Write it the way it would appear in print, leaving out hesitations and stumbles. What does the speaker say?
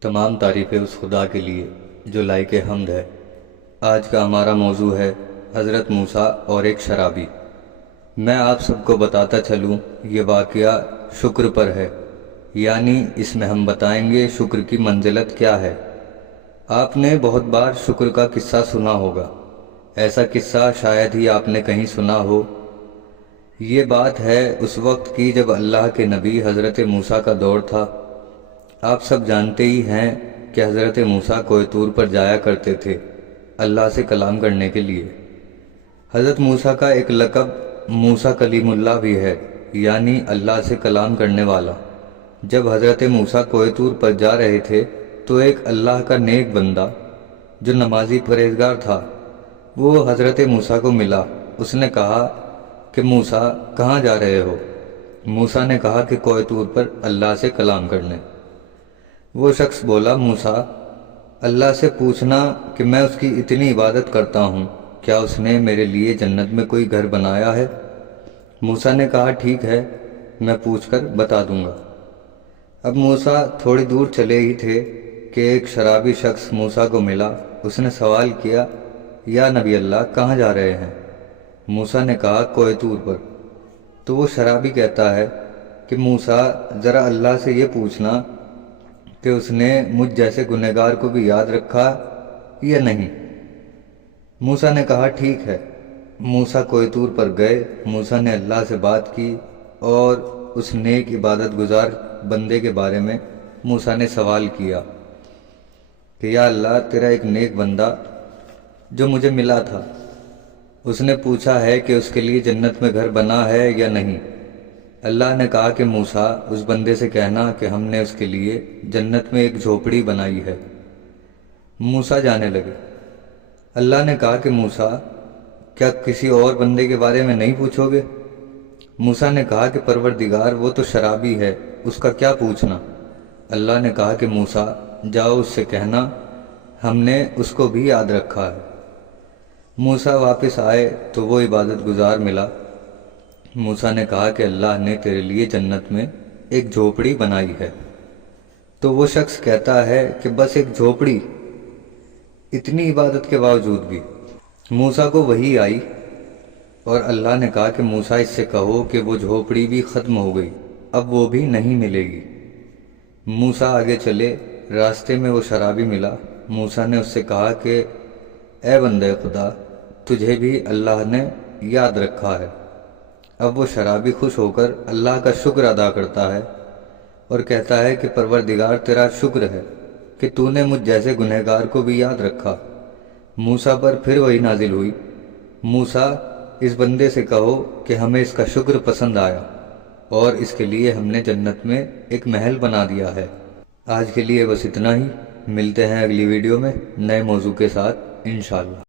تمام تعریفیں اس خدا کے لیے جو لائق حمد ہے۔ آج کا ہمارا موضوع ہے حضرت موسیٰ اور ایک شرابی۔ میں آپ سب کو بتاتا چلوں، یہ واقعہ شکر پر ہے، یعنی اس میں ہم بتائیں گے شکر کی منزلت کیا ہے۔ آپ نے بہت بار شکر کا قصہ سنا ہوگا، ایسا قصہ شاید ہی آپ نے کہیں سنا ہو۔ یہ بات ہے اس وقت کی جب اللہ کے نبی حضرت موسیٰ کا دور تھا۔ آپ سب جانتے ہی ہیں کہ حضرت موسیٰ کوہ طور پر جایا کرتے تھے اللہ سے کلام کرنے کے لیے۔ حضرت موسیٰ کا ایک لقب موسیٰ کلیم اللہ بھی ہے، یعنی اللہ سے کلام کرنے والا۔ جب حضرت موسیٰ کوہ طور پر جا رہے تھے تو ایک اللہ کا نیک بندہ جو نمازی پرہیزگار تھا وہ حضرت موسیٰ کو ملا۔ اس نے کہا کہ موسیٰ کہاں جا رہے ہو؟ موسیٰ نے کہا کہ کوہ طور پر اللہ سے کلام کرنے۔ وہ شخص بولا، موسیٰ اللہ سے پوچھنا کہ میں اس کی اتنی عبادت کرتا ہوں، کیا اس نے میرے لیے جنت میں کوئی گھر بنایا ہے؟ موسیٰ نے کہا ٹھیک ہے، میں پوچھ کر بتا دوں گا۔ اب موسیٰ تھوڑی دور چلے ہی تھے کہ ایک شرابی شخص موسیٰ کو ملا۔ اس نے سوال کیا، یا نبی اللہ کہاں جا رہے ہیں؟ موسیٰ نے کہا کوہ طور پر۔ تو وہ شرابی کہتا ہے کہ موسیٰ ذرا اللہ سے یہ پوچھنا کہ اس نے مجھ جیسے گنہگار کو بھی یاد رکھا یا نہیں۔ موسیٰ نے کہا ٹھیک ہے۔ موسیٰ کوہ طور پر گئے۔ موسیٰ نے اللہ سے بات کی اور اس نیک عبادت گزار بندے کے بارے میں موسیٰ نے سوال کیا کہ یا اللہ، تیرا ایک نیک بندہ جو مجھے ملا تھا، اس نے پوچھا ہے کہ اس کے لیے جنت میں گھر بنا ہے یا نہیں۔ اللہ نے کہا کہ موسیٰ اس بندے سے کہنا کہ ہم نے اس کے لیے جنت میں ایک جھوپڑی بنائی ہے۔ موسیٰ جانے لگے۔ اللہ نے کہا کہ موسیٰ کیا کسی اور بندے کے بارے میں نہیں پوچھو گے؟ موسیٰ نے کہا کہ پروردگار وہ تو شرابی ہے، اس کا کیا پوچھنا؟ اللہ نے کہا کہ موسیٰ جاؤ اس سے کہنا ہم نے اس کو بھی یاد رکھا ہے۔ موسیٰ واپس آئے تو وہ عبادت گزار ملا۔ موسیٰ نے کہا کہ اللہ نے تیرے لیے جنت میں ایک جھوپڑی بنائی ہے۔ تو وہ شخص کہتا ہے کہ بس ایک جھوپڑی، اتنی عبادت کے باوجود بھی؟ موسیٰ کو وحی آئی اور اللہ نے کہا کہ موسیٰ اس سے کہو کہ وہ جھوپڑی بھی ختم ہو گئی، اب وہ بھی نہیں ملے گی۔ موسیٰ آگے چلے، راستے میں وہ شرابی ملا۔ موسیٰ نے اس سے کہا کہ اے بندے خدا، تجھے بھی اللہ نے یاد رکھا ہے۔ اب وہ شرابی خوش ہو کر اللہ کا شکر ادا کرتا ہے اور کہتا ہے کہ پروردگار تیرا شکر ہے کہ تو نے مجھ جیسے گنہگار کو بھی یاد رکھا۔ موسیٰ پر پھر وہی نازل ہوئی، موسیٰ اس بندے سے کہو کہ ہمیں اس کا شکر پسند آیا اور اس کے لیے ہم نے جنت میں ایک محل بنا دیا ہے۔ آج کے لیے بس اتنا ہی، ملتے ہیں اگلی ویڈیو میں نئے موضوع کے ساتھ انشاءاللہ۔